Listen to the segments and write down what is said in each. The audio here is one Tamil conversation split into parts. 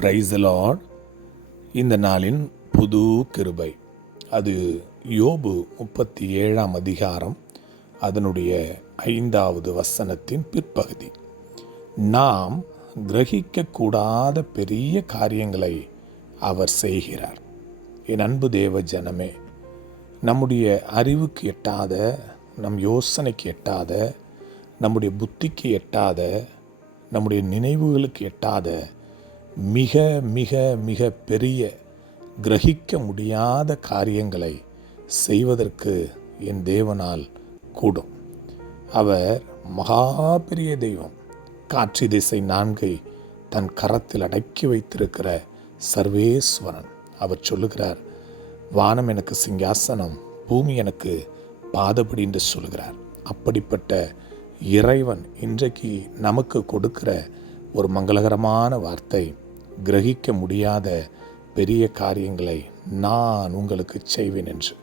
Praise the Lord. இந்த நாளின் புது கிருபை, அது யோபு 37ஆம் அதிகாரம், அதனுடைய 5வது வசனத்தின் பிற்பகுதி. நாம் கிரகிக்கக்கூடாத பெரிய காரியங்களை அவர் செய்கிறார். என் அன்பு தேவ ஜனமே, நம்முடைய அறிவுக்கு எட்டாத, நம் யோசனைக்கு எட்டாத, நம்முடைய புத்திக்கு எட்டாத, நம்முடைய நினைவுகளுக்கு எட்டாத மிக மிக மிக பெரிய கிரகிக்க முடியாத காரியங்களை செய்வதற்கு என் தேவனால் கூடும். அவர் மகா பெரிய தெய்வம். காட்சி திசை 4 தன் கரத்தில் அடக்கி வைத்திருக்கிற சர்வேஸ்வரன். அவர் சொல்லுகிறார், வானம் எனக்கு சிங்காசனம், பூமி எனக்கு பாதபடி என்று சொல்கிறார். அப்படிப்பட்ட இறைவன் இன்றைக்கு நமக்கு கொடுக்கிற ஒரு மங்களகரமான வார்த்தை, கிரகிக்க முடியாத பெரிய காரியங்களை நான் உங்களுக்கு செய்வேன் என்று.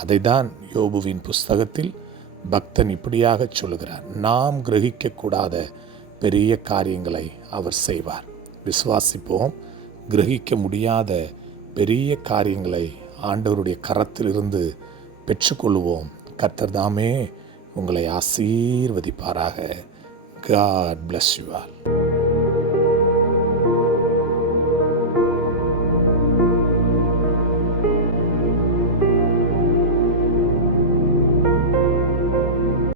அதை தான் யோபுவின் புஸ்தகத்தில் பக்தன் இப்படியாக சொல்கிறார், நாம் கிரகிக்கக்கூடாத பெரிய காரியங்களை அவர் செய்வார். விசுவாசிப்போம். கிரகிக்க முடியாத பெரிய காரியங்களை ஆண்டவருடைய கரத்திலிருந்து பெற்றுக்கொள்வோம். கர்த்தர் தாமே உங்களை ஆசீர்வதிப்பாராக. God bless you all.